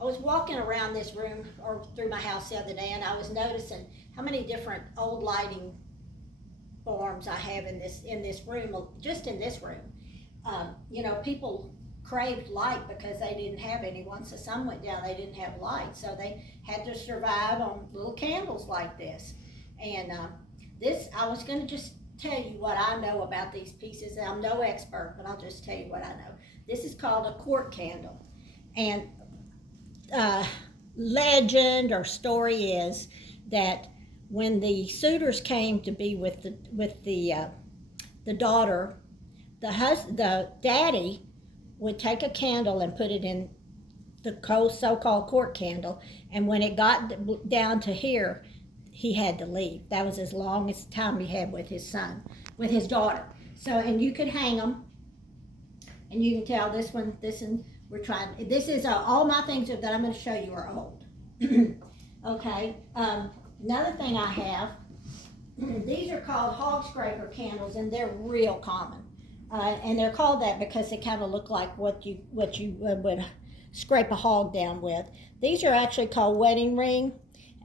I was walking around this room or through my house the other day, and I was noticing how many different old lighting forms I have in this room, just in this room. People craved light because they didn't have any. Once the sun went down, they didn't have light, so they had to survive on little candles like this. And I was going to just tell you what I know about these pieces. I'm no expert, but I'll just tell you what I know. This is called a court candle, and legend or story is that when the suitors came to be with the daughter, the daddy would take a candle and put it in the so-called court candle, and when it got down to here, he had to leave. That was as long as time he had with his daughter. So, and you could hang them, and you can tell this one, this is all my things that I'm going to show you are old. Okay, another thing I have, these are called hog scraper candles, and they're real common. And they're called that because they kind of look like what you would scrape a hog down with. These are actually called wedding ring,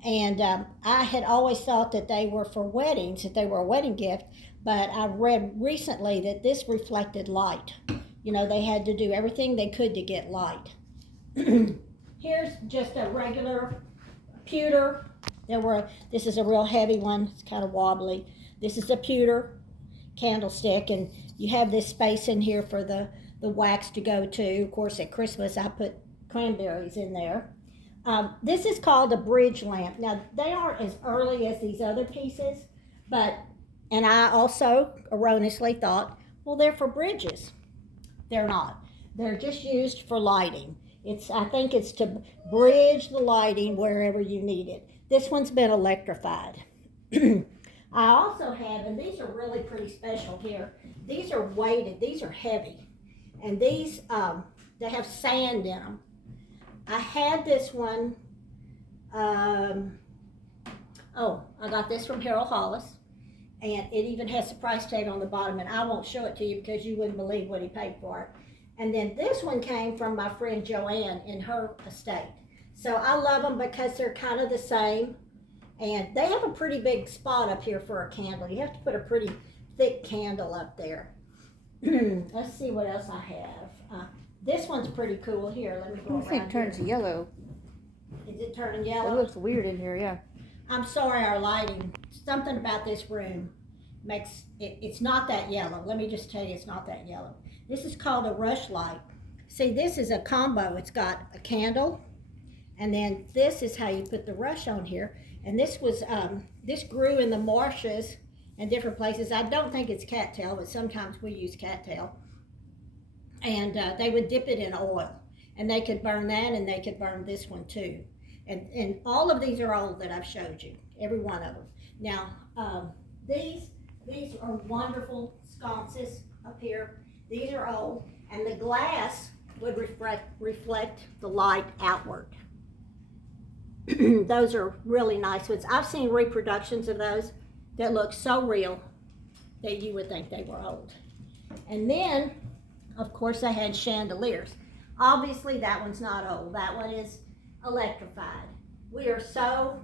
and I had always thought that they were for weddings, that they were a wedding gift, but I read recently that this reflected light. They had to do everything they could to get light. Here's just a regular pewter. This is a real heavy one. It's kind of wobbly. This is a pewter candlestick, and you have this space in here for the wax to go to. Of course, at Christmas, I put cranberries in there. This is called a bridge lamp. Now, they aren't as early as these other pieces, and I also erroneously thought, well, they're for bridges. They're not. They're just used for lighting. I think it's to bridge the lighting wherever you need it. This one's been electrified. I also have, and these are really pretty special here, these are weighted, these are heavy, and these, they have sand in them. I had this one, I got this from Harold Hollis, and it even has the price tag on the bottom, and I won't show it to you because you wouldn't believe what he paid for it. And then this one came from my friend Joanne in her estate. So I love them because they're kind of the same. And they have a pretty big spot up here for a candle. You have to put a pretty thick candle up there. Let's see what else I have. This one's pretty cool. Here, let me go around. I think it turns yellow. Is it turning yellow? It looks weird in here, yeah. I'm sorry, our lighting. Something about this room makes it's not that yellow. Let me just tell you, it's not that yellow. This is called a rush light. See, this is a combo. It's got a candle, and then this is how you put the rush on here. And this was, this grew in the marshes and different places. I don't think it's cattail, but sometimes we use cattail. And they would dip it in oil, and they could burn that, and they could burn this one too. And all of these are old that I've showed you, every one of them. Now, these are wonderful sconces up here. These are old, and the glass would reflect the light outward. Those are really nice ones. I've seen reproductions of those that look so real that you would think they were old. And then, of course, I had chandeliers. Obviously, that one's not old. That one is electrified. We are so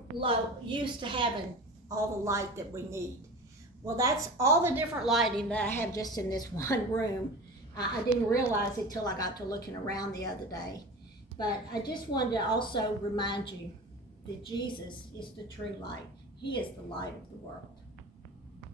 used to having all the light that we need. Well, that's all the different lighting that I have just in this one room. I didn't realize it till I got to looking around the other day. But I just wanted to also remind you that Jesus is the true light. He is the light of the world.